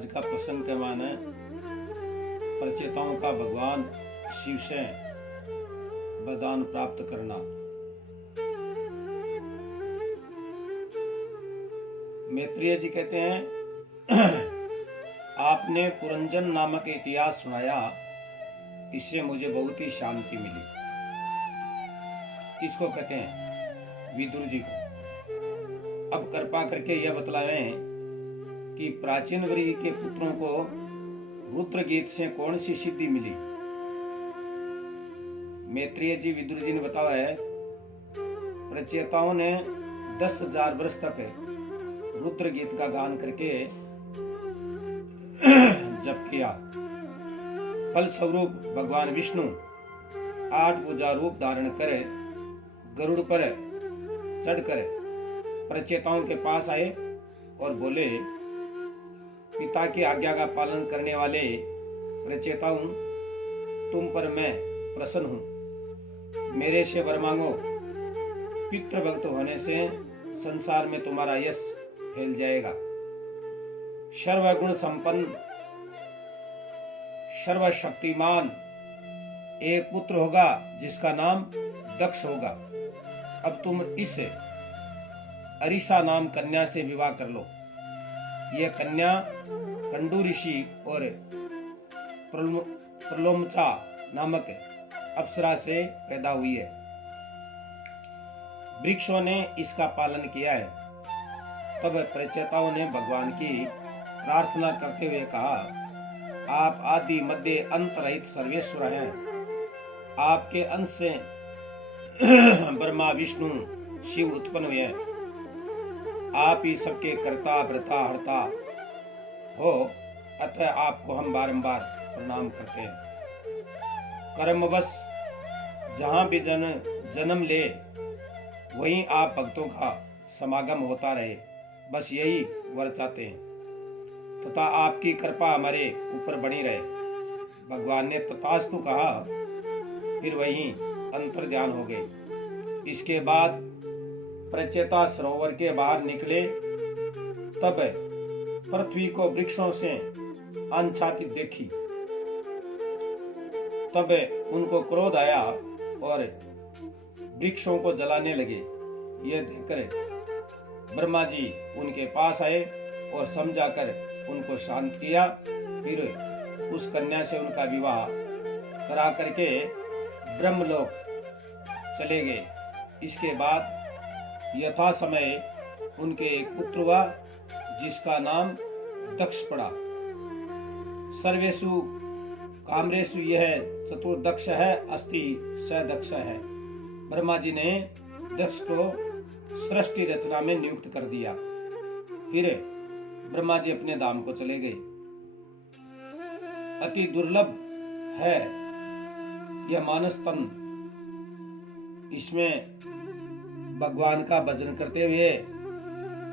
आज का प्रसंग के माने प्रचेताओं का भगवान शिव से वरदान प्राप्त करना। मैत्रेय जी कहते हैं आपने पुरंजन नामक इतिहास सुनाया, इससे मुझे बहुत ही शांति मिली। किसको कहते हैं? विदुर जी को। अब कृपा करके यह बतलाएं कि प्राचीन वर्ग के पुत्रों को रुद्र गीत से कौन सी सिद्धि मिली। मैत्रेय जी विदुर जी ने बताया है, प्रचेताओं ने 10,000 वर्ष तक रुद्र गीत का गान करके जप किया। फल स्वरूप भगवान विष्णु 8 भुजा रूप धारण कर गरुड़ पर चढ़कर प्रचेताओं के पास आए और बोले, पिता की आज्ञा का पालन करने वाले प्रचेताओं, तुम पर मैं प्रसन्न हूं, मेरे से वर मांगो। पितृभक्त होने से संसार में तुम्हारा यश फैल जाएगा। सर्वगुण संपन्न सर्वशक्तिमान एक पुत्र होगा जिसका नाम दक्ष होगा। अब तुम इस अरिसा नाम कन्या से विवाह कर लो। यह कन्या कंडू ऋषि और प्रलोमचा नामक अप्सरा से पैदा हुई है। वृक्षों ने इसका पालन किया है। तब प्रचेताओं ने भगवान की प्रार्थना करते हुए कहा, आप आदि मध्य अंत रहित सर्वेश्वर हैं। आपके अंश से ब्रह्मा विष्णु शिव उत्पन्न हुए हैं। आप ही सबके कर्ता भर्ता हर्ता हो, अतः आपको हम बारंबार प्रणाम करते हैं। कर्मवश जहां भी जन्म ले वहीं आप भक्तों का समागम होता रहे, बस यही वर चाहते हैं तथा आपकी कृपा हमारे ऊपर बनी रहे। भगवान ने तथास्तु कहा, फिर वहीं अंतर ध्यान हो गए। इसके बाद प्रचेता सरोवर के बाहर निकले। तब पृथ्वी को वृक्षों से आच्छादित देखी। तब उनको क्रोध आया और वृक्षों को जलाने लगे। यह देखकर ब्रह्मा जी उनके पास आए और समझाकर उनको शांत किया। फिर उस कन्या से उनका विवाह करा करके ब्रह्मलोक चले गए। इसके बाद यथा समय उनके एक पुत्र हुआ जिसका नाम दक्ष पड़ा। सर्वेषु कामरेषु यह चतुर्दक्ष है, अस्ति स दक्ष है। ब्रह्मा जी ने दक्ष को सृष्टि रचना में नियुक्त कर दिया। फिर ब्रह्मा जी अपने धाम को चले गए। अति दुर्लभ है यह मानस तन। इसमें भगवान का भजन करते हुए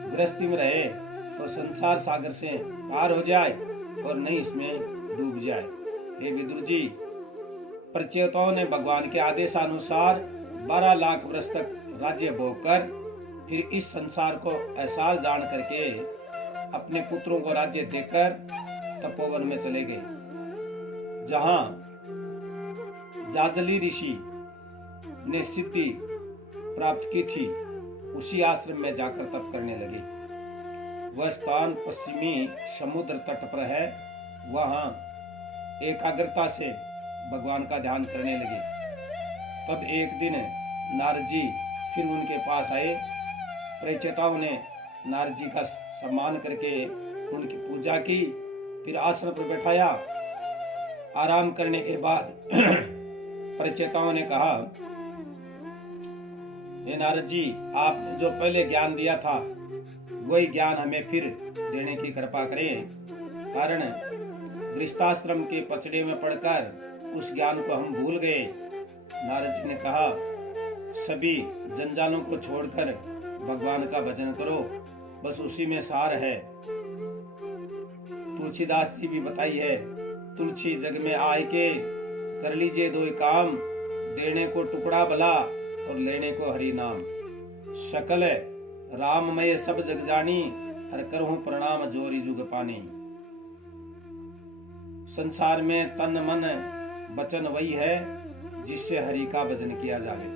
गृहस्थी में रहे तो संसार सागर से पार हो जाए और नहीं इसमें डूब जाए। हे विदुर जी, प्रचेताओं ने भगवान के आदेशानुसार 12 लाख वर्ष तक राज्य भोग कर फिर इस संसार को एहसास जान करके अपने पुत्रों को राज्य देकर तपोवन में चले गए, जहां जाजली ऋषि ने सिद्धि प्राप्त की थी। उसी आश्रम में जाकर तप करने लगे। वह स्थान पश्चिमी समुद्र तट पर है। वहां एकाग्रता से भगवान का ध्यान करने लगे। तब एक दिन नारद जी फिर उनके पास आए। प्रचेताओं ने नारद जी का सम्मान करके उनकी पूजा की, फिर आसन पर बैठाया। आराम करने के बाद प्रचेताओं ने कहा, हे नारद जी, आपने जो पहले ज्ञान दिया था वही ज्ञान हमें फिर देने की कृपा करें। कारण गृहस्थाश्रम के पचड़े में पड़कर उस ज्ञान को हम भूल गए। नारद जी ने कहा, सभी जंजालों को छोड़कर भगवान का भजन करो, बस उसी में सार है। तुलसीदास जी भी बताई है, तुलसी जग में आए के कर लीजिए दो काम, देने को टुकड़ा भला और लेने को हरि नाम। सकल राममय सब जग जानी, हर करहूं प्रणाम जोरी जुग पानी। संसार में तन मन वचन वही है जिससे हरि का भजन किया जावे।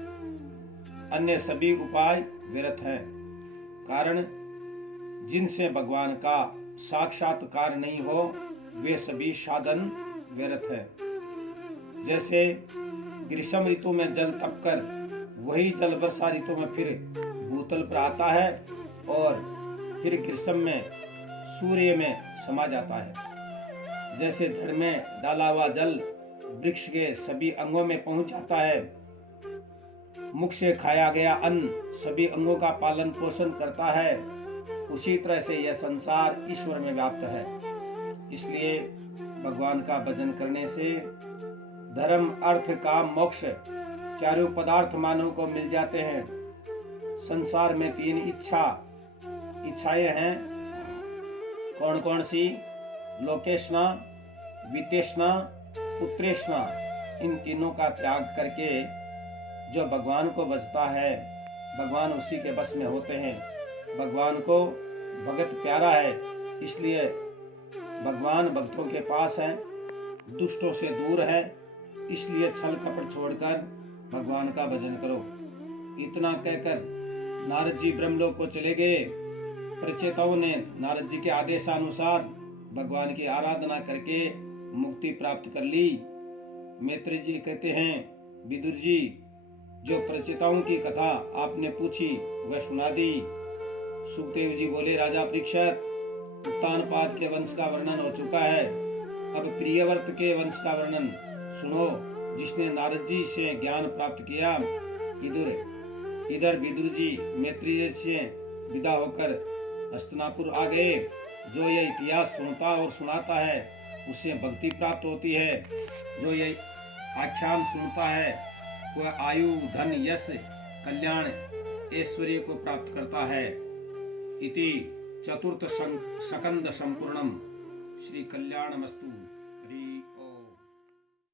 अन्य सभी उपाय व्यर्थ हैं। कारण जिनसे भगवान का साक्षात्कार नहीं हो वे सभी साधन व्यर्थ है। जैसे ग्रीष्म ऋतु में जल तपकर वही जल वर्षा ऋतु में फिर भूतल पर आता है और फिर ग्रीष्म में सूर्य में समा जाता है। जैसे जड़ में डाला हुआ जल वृक्ष के सभी अंगों में पहुंच जाता है, मुख से खाया गया अन्न सभी अंगों का पालन पोषण करता है, उसी तरह से यह संसार ईश्वर में व्याप्त है। इसलिए भगवान का भजन करने से धर्म अर्थ काम मोक्ष चारों पदार्थ मानव को मिल जाते हैं। संसार में 3 इच्छाएं हैं। कौन कौन सी? लोकेशना, वित्तेशना, पुत्रेशना। इन तीनों का त्याग करके जो भगवान को भजता है भगवान उसी के बस में होते हैं। भगवान को भगत प्यारा है, इसलिए भगवान भक्तों के पास है, दुष्टों से दूर है। इसलिए छल कपट छोड़कर भगवान का भजन करो। इतना कहकर नारद जी ब्रह्मलोक को चले गए। प्रचेताओं ने नारद जी के आदेशानुसार भगवान की आराधना करके मुक्ति प्राप्त कर ली। मैत्री जी कहते हैं, विदुर जी जो प्रचेताओं की कथा आपने पूछी वह सुना दी। सुखदेव जी बोले, राजा परीक्षित, उत्तानपाद के वंश का वर्णन हो चुका है, अब प्रियव्रत के वंश का वर्णन सुनो, जिसने नारद जी से ज्ञान प्राप्त किया। इधर विदुर जी मैत्री जी से विदा होकर हस्तिनापुर आ गए। जो यह इतिहास सुनता और सुनाता है उसे भक्ति प्राप्त होती है। जो यह आख्यान सुनता है वह आयु धन यश कल्याण ऐश्वर्य को प्राप्त करता है। इति चतुर्थ स्कंद संपूर्णम। श्री कल्याणमस्तु।